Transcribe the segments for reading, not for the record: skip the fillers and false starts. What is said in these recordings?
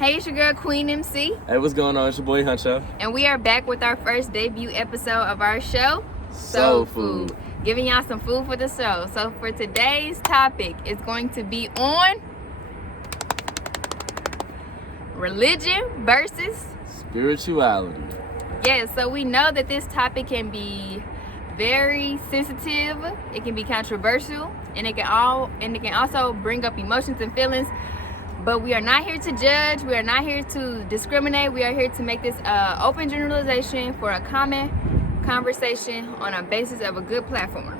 Hey, it's your girl Queen MC. Hey, what's going on? It's your boy Huncho. And we are back with our first debut episode of our show, Soul Food. Giving y'all some food for the soul. So for today's topic, it's going to be on religion versus spirituality. Yes, so we know that this topic can be very sensitive, it can be controversial, and it can also bring up emotions and feelings. But we are not here to judge, we are not here to discriminate, we are here to make this open generalization for a common conversation on a basis of a good platform.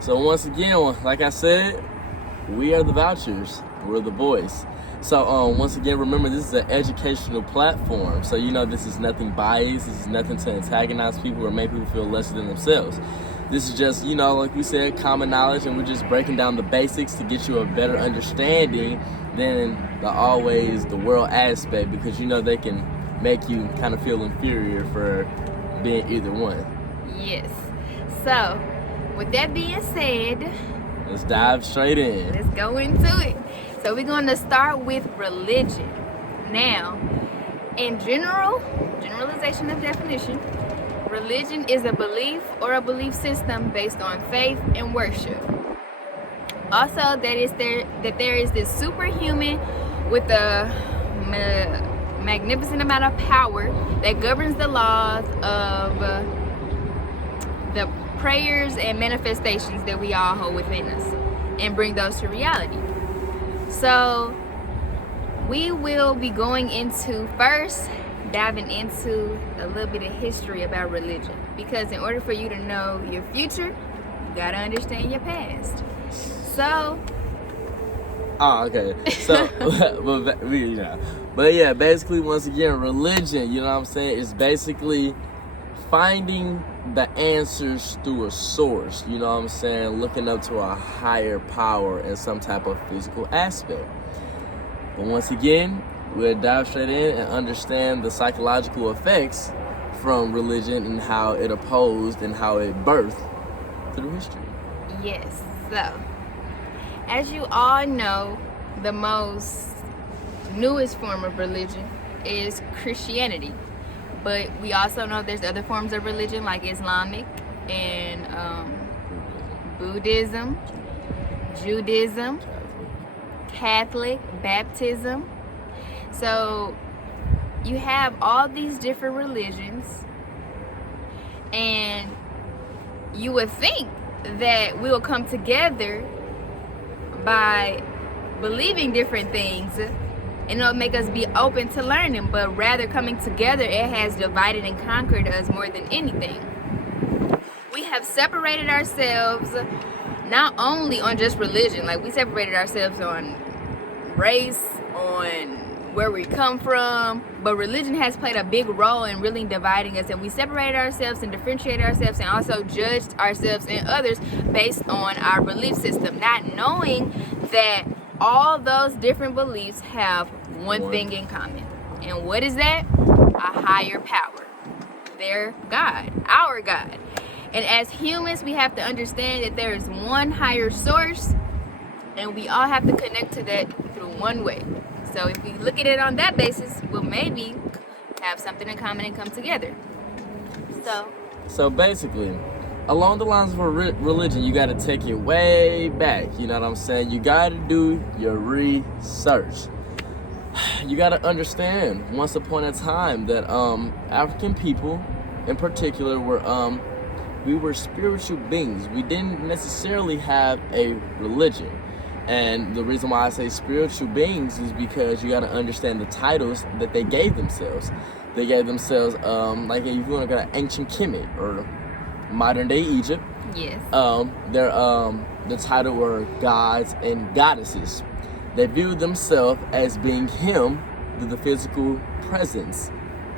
So once again, like I said, we are the vouchers, we're the boys. So once again, remember this is an educational platform. So this is nothing biased, this is nothing to antagonize people or make people feel lesser than themselves. This is just, like we said, common knowledge, and we're just breaking down the basics to get you a better understanding than the world aspect, because they can make you kind of feel inferior for being either one. Yes. So, with that being said, let's dive straight in. Let's go into it. So we're going to start with religion. Now, in generalization of definition, religion is a belief or a belief system based on faith and worship. Also, that there is this superhuman with a magnificent amount of power that governs the laws of the prayers and manifestations that we all hold within us and bring those to reality. So we will be diving into a little bit of history about religion, because in order for you to know your future, you gotta understand your past. So okay. So but yeah, basically, once again, religion, is basically finding the answers through a source, looking up to a higher power in some type of physical aspect. But once again, we'll dive straight in and understand the psychological effects from religion and how it opposed and how it birthed through history. Yes. So, as you all know, the newest form of religion is Christianity. But we also know there's other forms of religion like Islamic and Buddhism, Judaism, Catholic, Baptism. So you have all these different religions, and you would think that we will come together by believing different things, and it'll make us be open to learning. But rather, coming together, it has divided and conquered us more than anything. We have separated ourselves not only on just religion, like we separated ourselves on race, on where we come from, but religion has played a big role in really dividing us, and we separated ourselves and differentiated ourselves and also judged ourselves and others based on our belief system, not knowing that all those different beliefs have one thing in common. And what is that? A higher power. Their God, our God. And as humans, we have to understand that there is one higher source, and we all have to connect to that through one way. So if we look at it on that basis, we'll maybe have something in common and come together. So basically, along the lines of religion, you got to take it way back. You know what I'm saying? You got to do your research. You got to understand, once upon a time, that African people, in particular, we were spiritual beings. We didn't necessarily have a religion. And the reason why I say spiritual beings is because you got to understand the titles that they gave themselves. They gave themselves, like if you want to go to ancient Kemet or modern day Egypt. Yes. The title were gods and goddesses. They viewed themselves as being him, the physical presence.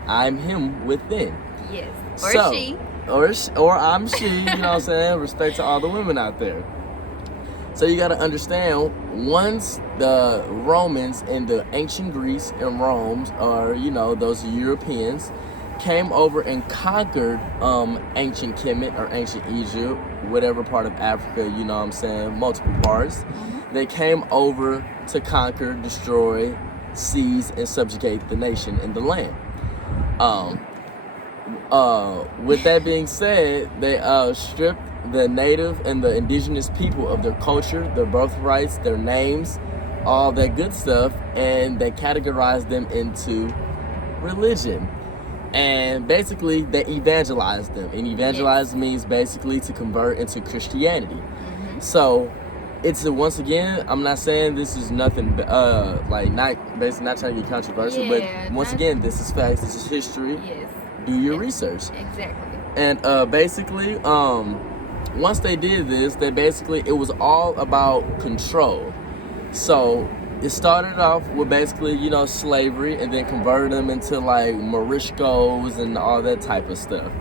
I'm him within. Yes. Or she. Or I'm she, you know what I'm saying? Respect to all the women out there. So you got to understand, once the Romans and the ancient Greece and Rome, or those Europeans, came over and conquered ancient Kemet or ancient Egypt, whatever part of Africa, you know what I'm saying, multiple parts. They came over to conquer, destroy, seize and subjugate the nation and the land. With that being said, they stripped the native and the indigenous people of their culture, their birthrights, their names, all that good stuff, and they categorized them into religion. And basically, they evangelized them. And evangelize means basically to convert into Christianity. So, it's once again, I'm not saying this is nothing, not trying to be controversial, but once again, this is facts, this is history. Yes. Do your research. Exactly. And basically, once they did this, it was all about control. So it started off with basically, slavery, and then converted them into like Moriscos and all that type of stuff.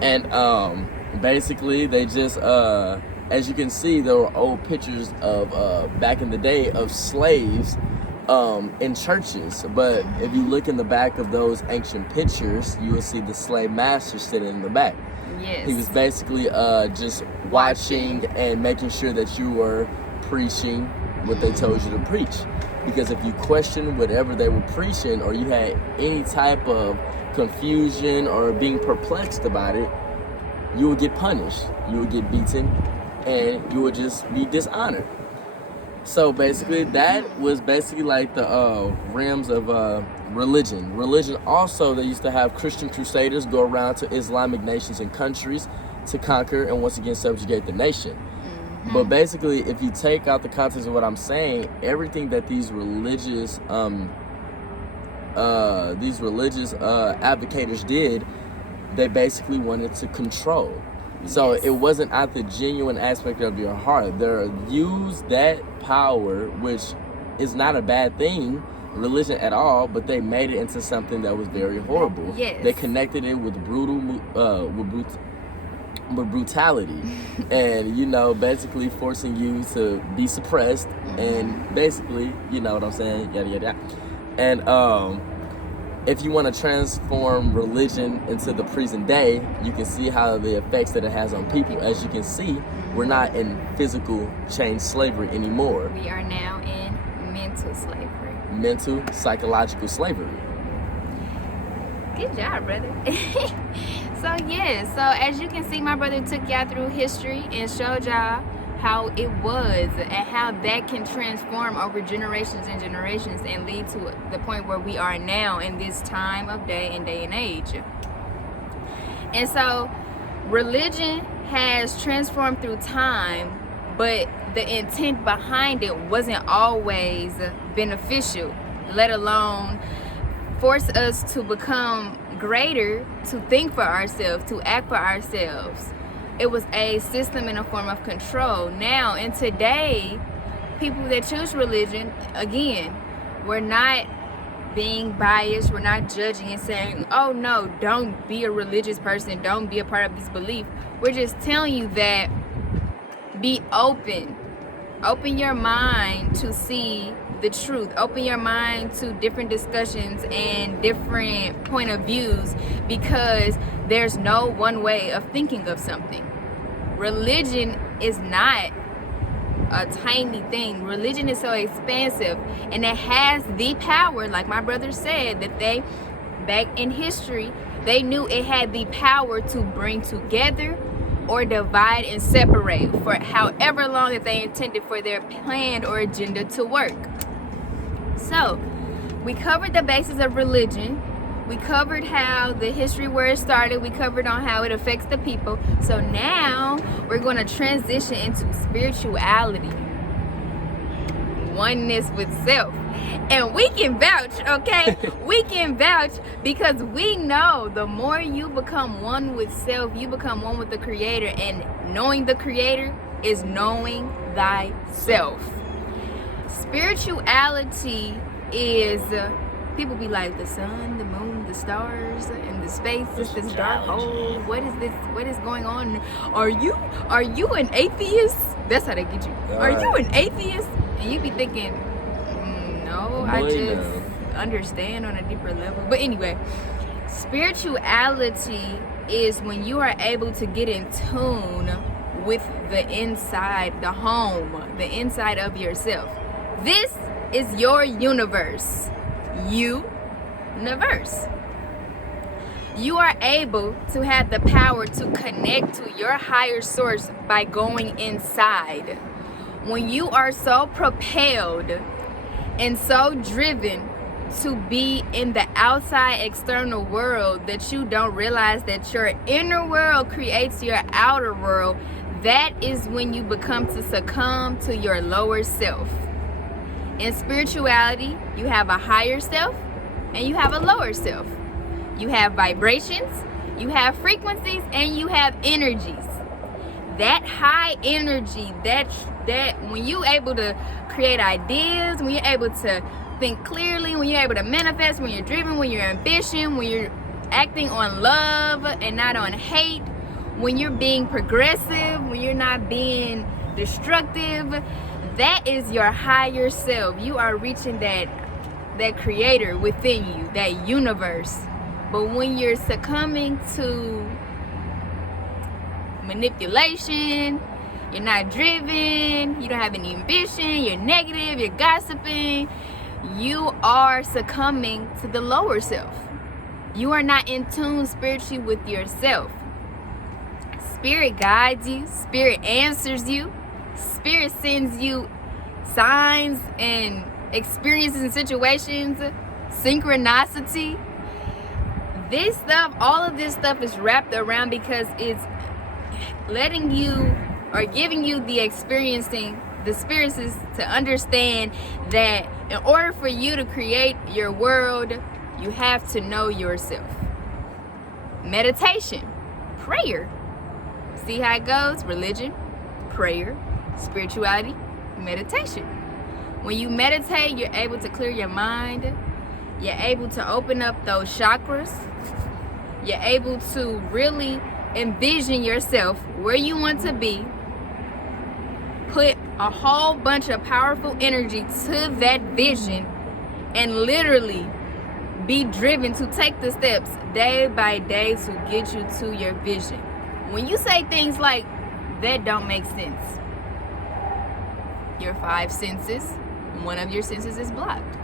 And basically, they just, as you can see, there were old pictures of back in the day of slaves in churches. But if you look in the back of those ancient pictures, you will see the slave master sitting in the back. Yes. He was basically just watching and making sure that you were preaching what they told you to preach. Because if you questioned whatever they were preaching, or you had any type of confusion or being perplexed about it, you would get punished. You would get beaten, and you would just be dishonored. So basically, that was basically like the realms of religion. Religion also, they used to have Christian crusaders go around to Islamic nations and countries to conquer and once again subjugate the nation. But basically, if you take out the context of what I'm saying, everything that these religious advocators did, they basically wanted to control. So it wasn't out the genuine aspect of your heart. They used that power, which is not a bad thing, religion at all, but they made it into something that was very horrible. Yes. They connected it with brutality, and basically forcing you to be suppressed, and basically, you know what I'm saying, yada yada. And if you want to transform religion into the present day, you can see how the effects that it has on people. As you can see, we're not in physical chain slavery anymore. We are now in mental slavery. Mental, psychological slavery. Good job, brother. So as you can see, my brother took y'all through history and showed y'all how it was and how that can transform over generations and generations and lead to the point where we are now in this time of day and age. And so religion has transformed through time, but the intent behind it wasn't always beneficial, let alone force us to become greater, to think for ourselves, to act for ourselves. It was a system and a form of control. Now, in today, people that choose religion, again, we're not being biased, we're not judging and saying, oh no, don't be a religious person, don't be a part of this belief. We're just telling you that be open. Open your mind to see the truth. Open your mind to different discussions and different point of views, because there's no one way of thinking of something. Religion is not a tiny thing. Religion is so expansive, and it has the power, like my brother said, that they, back in history, they knew it had the power to bring together or divide and separate for however long that they intended for their plan or agenda to work. So, we covered the basis of religion. We covered how the history where it started. We covered on how it affects the people. So now we're going to transition into spirituality, oneness with self. And we can vouch, okay? We can vouch because we know the more you become one with self, you become one with the Creator. And knowing the Creator is knowing thyself. Spirituality is, people be like, the sun, the moon, the stars, and the space, this dark hole. What is this? What is going on? Are you an atheist? That's how they get you. Are you an atheist? And you be thinking, no, I just understand on a deeper level. But anyway, spirituality is when you are able to get in tune with the inside, the home, the inside of yourself. This is your universe. universe. You are able to have the power to connect to your higher source by going inside. When you are so propelled and so driven to be in the outside external world that you don't realize that your inner world creates your outer world, that is when you become to succumb to your lower self. In spirituality, you have a higher self and you have a lower self. You have vibrations, you have frequencies, and you have energies. That high energy, that when you're able to create ideas, when you're able to think clearly, when you're able to manifest, when you're driven, when you're ambition, when you're acting on love and not on hate, when you're being progressive, when you're not being destructive, that is your higher self. You are reaching that creator within you, that universe. But when you're succumbing to manipulation, you're not driven, you don't have any ambition, you're negative, you're gossiping, you are succumbing to the lower self. You are not in tune spiritually with yourself. Spirit guides you, spirit answers you, spirit sends you signs and experiences and situations, synchronicity. This stuff, all of this stuff is wrapped around because it's letting you or giving you the experiences to understand that in order for you to create your world, you have to know yourself. Meditation, prayer. See how it goes? Religion, prayer, spirituality, meditation. When you meditate, you're able to clear your mind. You're able to open up those chakras. You're able to really envision yourself where you want to be. Put a whole bunch of powerful energy to that vision and literally be driven to take the steps day by day to get you to your vision. When you say things like, that don't make sense, your 5 senses, one of your senses is blocked.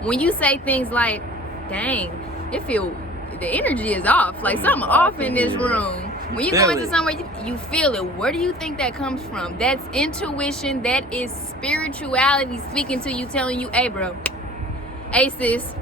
When you say things like, dang, the energy is off, like something off in this room. When you go into somewhere, you feel it. Where do you think that comes from? That's intuition. That is spirituality speaking to you, telling you, hey bro, hey sis,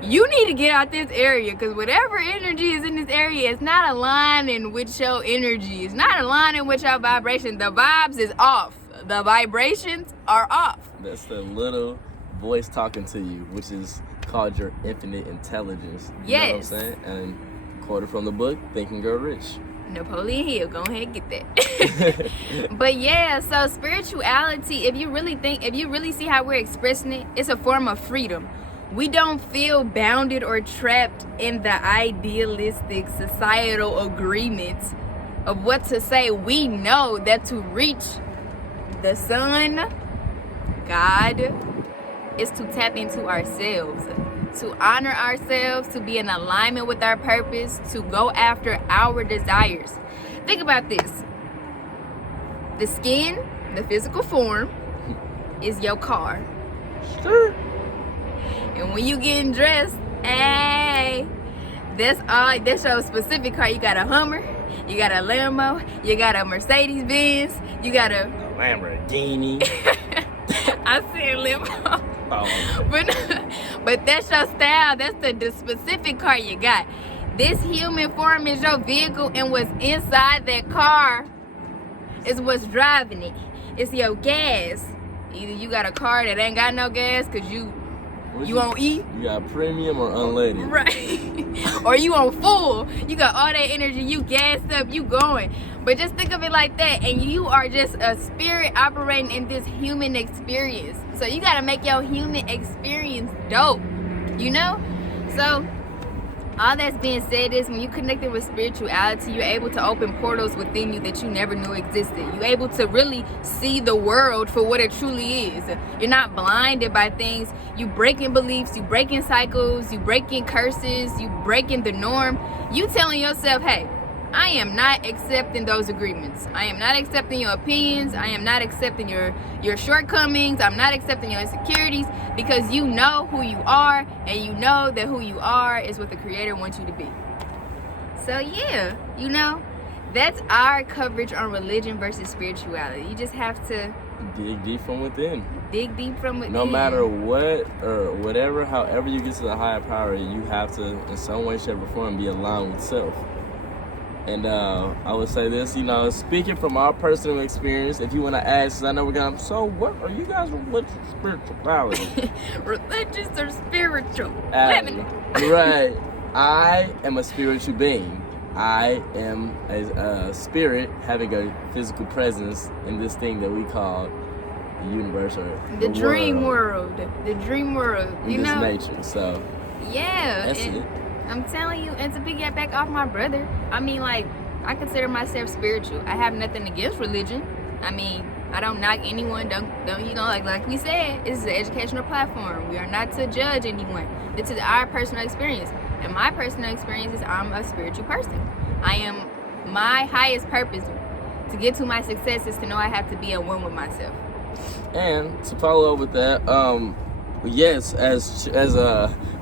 you need to get out this area, because whatever energy is in this area is not aligning with your energy. It's not aligning with your vibration. The vibes is off. The vibrations are off. That's the little voice talking to you, which is called your infinite intelligence. You know what I'm saying? And quoted from the book, Think and Grow Rich. Napoleon Hill, go ahead and get that. But yeah, so spirituality, if you really see how we're expressing it, it's a form of freedom. We don't feel bounded or trapped in the idealistic societal agreements of what to say. We know that to reach the sun, God, is to tap into ourselves, to honor ourselves, to be in alignment with our purpose, to go after our desires. Think about this. The skin, the physical form, is your car. Sure. And when you getting dressed, hey, that's your specific car. You got a Hummer, you got a Lambo, you got a Mercedes Benz, you got a Lamborghini. I said Lambo. Oh. But that's your style. That's the specific car you got. This human form is your vehicle, and what's inside that car is what's driving it. It's your gas. Either you got a car that ain't got no gas because you on E. You got premium or unleaded. Right. Or you on full. You got all that energy. You gassed up. You going. But just think of it like that. And you are just a spirit operating in this human experience. So you got to make your human experience dope. You know? So all that's being said is when you connected with spirituality, you're able to open portals within you that you never knew existed. You're able to really see the world for what it truly is. You're not blinded by things. You breaking beliefs, you breaking cycles, you breaking curses, you breaking the norm. You telling yourself, hey, I am not accepting those agreements. I am not accepting your opinions. I am not accepting your shortcomings. I'm not accepting your insecurities, because you know who you are, and you know that who you are is what the Creator wants you to be. So yeah, that's our coverage on religion versus spirituality. You just have to dig deep from within. Dig deep from within. No matter what or whatever, however you get to the higher power, you have to, in some way, shape, or form, be aligned with self. And I would say this, speaking from our personal experience, if you want to ask, I know we're going to, so what are you guys religious or spirituality? Religious or spiritual? Right. I am a spiritual being. I am a spirit having a physical presence in this thing that we call the universe or the dream world. The dream world. In this nature. So yeah, that's it. I'm telling you, and to piggyback off my brother, I mean, like, I consider myself spiritual. I have nothing against religion. I mean, I don't knock anyone. Don't like we said, this is an educational platform. We are not to judge anyone. This is our personal experience. And my personal experience is I'm a spiritual person. My highest purpose to get to my success is to know I have to be at one with myself. And to follow up with that, yes, as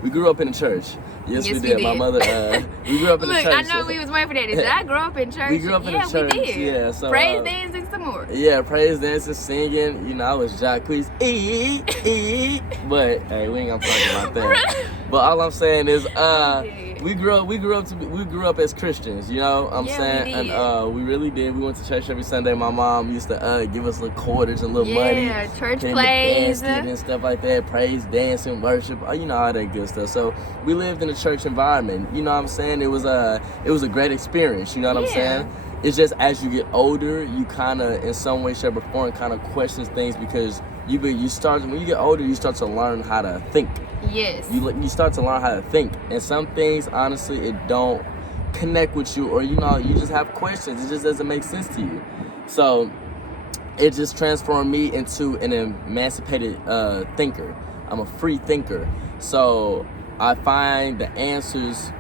we grew up in the church. Yes, we did. My mother, we grew up in the church. Look, I know we was waiting for that. Did I grow up in church? We grew up in the church. We did. Yeah, so praise dancing some more. Yeah, praise dancing, singing. I was Jacquees. But hey, we ain't gonna talk about that. But all I'm saying is, we grew up as Christians. I'm saying, we did. And we really did. We went to church every Sunday. My mom used to give us little quarters and little money. Yeah, church plays and stuff like that. Praise, dancing, worship. All that good stuff. So we lived in a church environment. You know what I'm saying? It was a great experience. You know what I'm saying? It's just as you get older, you kind of, in some way, shape, or form, kind of questions things, because when you get older, you start to learn how to think. Yes. You start to learn how to think, and some things, honestly, it don't connect with you, or you just have questions. It just doesn't make sense to you. So it just transformed me into an emancipated thinker. I'm a free thinker. So I find the answers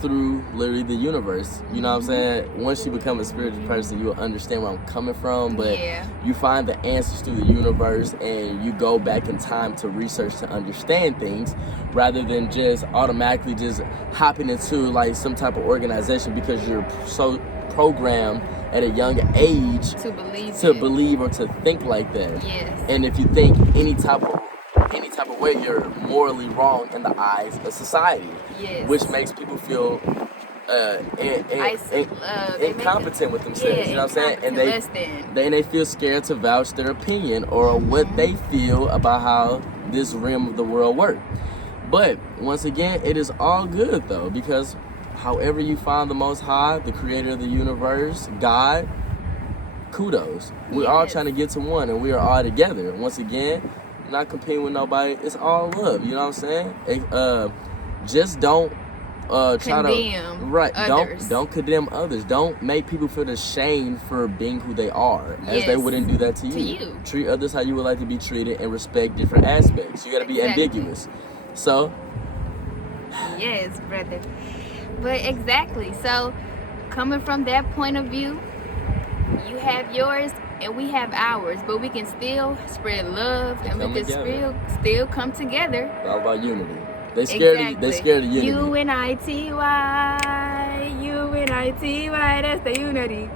through literally the universe. You know what I'm saying? Once you become a spiritual person, you'll understand where I'm coming from. But you find the answers through the universe, and you go back in time to research to understand things, rather than just automatically just hopping into like some type of organization because you're so programmed at a young age to believe or to think like that. Yes. And if you think any type of way, you're morally wrong in the eyes of society. Yes. Which makes people feel incompetent with themselves. You know what I'm saying? And they feel scared to vouch their opinion or what they feel about how this realm of the world works. But once again, it is all good though, because however you find the Most High, the Creator of the universe, God, kudos. We're all trying to get to one, and we are all together. Once again, not competing with nobody. It's all love. You know what I'm saying? Just don't condemn others. Don't condemn others. Don't make people feel ashamed for being who they are, as they wouldn't do that to you. Treat others how you would like to be treated, and respect different aspects. You got to be ambiguous. So yes, brother. But exactly. So coming from that point of view, you have yours and we have ours, but we can still spread love, and we can still come together. It's all about unity. They scared of unity. UNITY, that's the unity.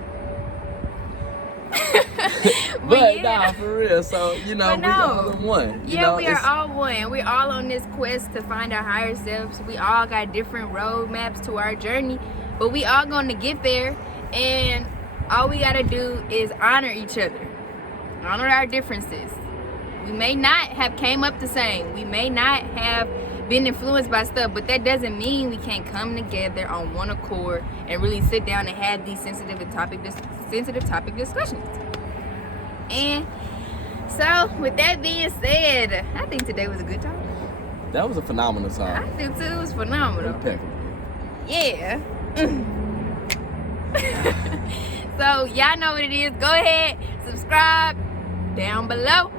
But nah, for real. So we all in one. We are all one. We're all on this quest to find our higher selves. We all got different roadmaps to our journey, but we all going to get there. And all we gotta do is honor each other, honor our differences. We may not have came up the same. We may not have been influenced by stuff, but that doesn't mean we can't come together on one accord and really sit down and have these sensitive topic discussions. And so, with that being said, I think today was a good time. That was a phenomenal time. I do too. It was phenomenal. Impeccable. Yeah. So y'all know what it is. Go ahead, subscribe down below.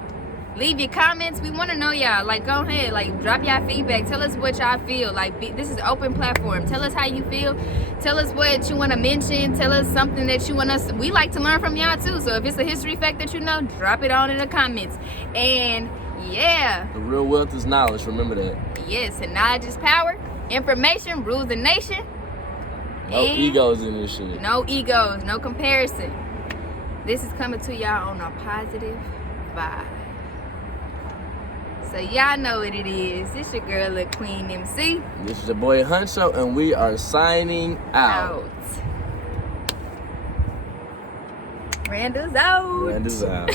Leave your comments. We want to know y'all. Like, go ahead. Like, drop y'all feedback. Tell us what y'all feel. Like, this is an open platform. Tell us how you feel. Tell us what you want to mention. Tell us something that you want us. We like to learn from y'all too. So if it's a history fact that you know, drop it on in the comments. And yeah. The real wealth is knowledge. Remember that. Yes, and knowledge is power. Information rules the nation. No egos in this shit. No egos. No comparison. This is coming to y'all on a positive vibe. So y'all know what it is. It's your girl, Lil Queen MC. This is your boy Huncho, and we are signing out. Randall's out. Randall's out.